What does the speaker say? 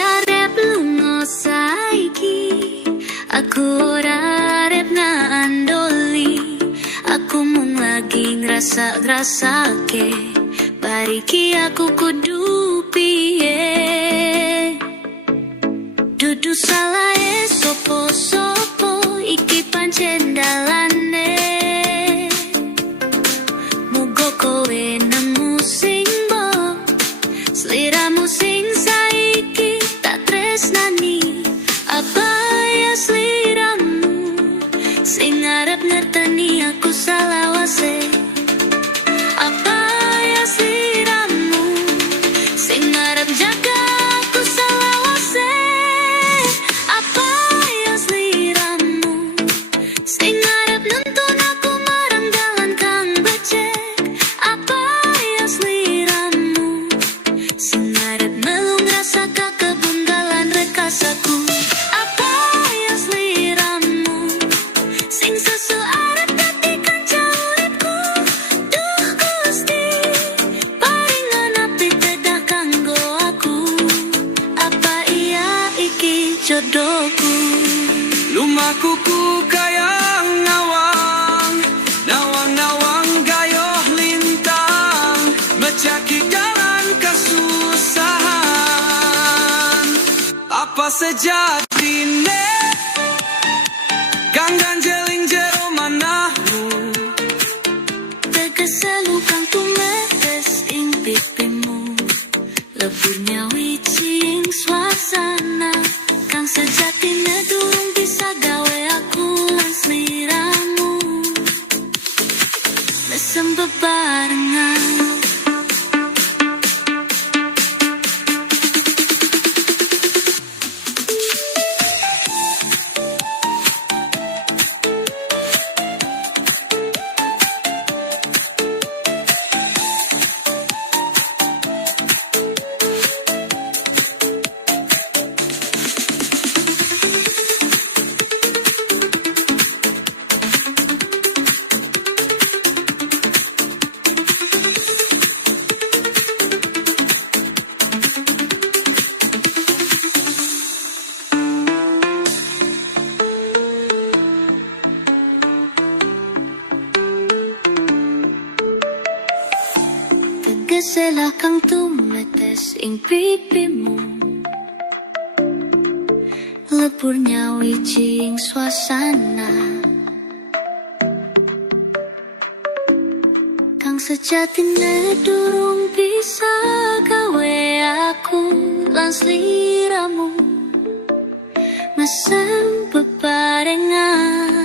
arep lunga saiki, aku ora arep ngandoli. Aku mung lagi ngrasa-ngrasake, bariki aku kudu piye. Dudu salahe sopo-sopo, iki pancen dalane. Muga kowe nemu sing mbok, sliramu sing saiki tak tresnani. Apa ya sliramu sing arep ngerteni aku salawase? Apa ya sliramu sing arep jaga aku salawase? Apa ya sliramu sing arep nuntun aku marang dalan kang becek? Apa ya sliramu sing arep melu ngrasa kakebun dalan rekasaku? Apa ya sliramu sing susu arep dadi kanca uripku? Duh Gusti, paringan api tedah kanggo aku. Apa iya iki jodohku? Lumaku ku kayang nawang, nawang-nawang gayoh lintang, mecaki jalan kesusahan. Apa sejatine kang ganjeling jero manahmu? Tegese lukang tumetes ing pipimu, leburnya wiji ing swasana kang sejatine durung bisa gawe aku lan sliramu mesem bebarengan. Tegeselah kang tumetes ing pipimu, leburnya wiji ing swasana kang sejatine durung bisa gawe aku lan sliramu mesem bebarengan.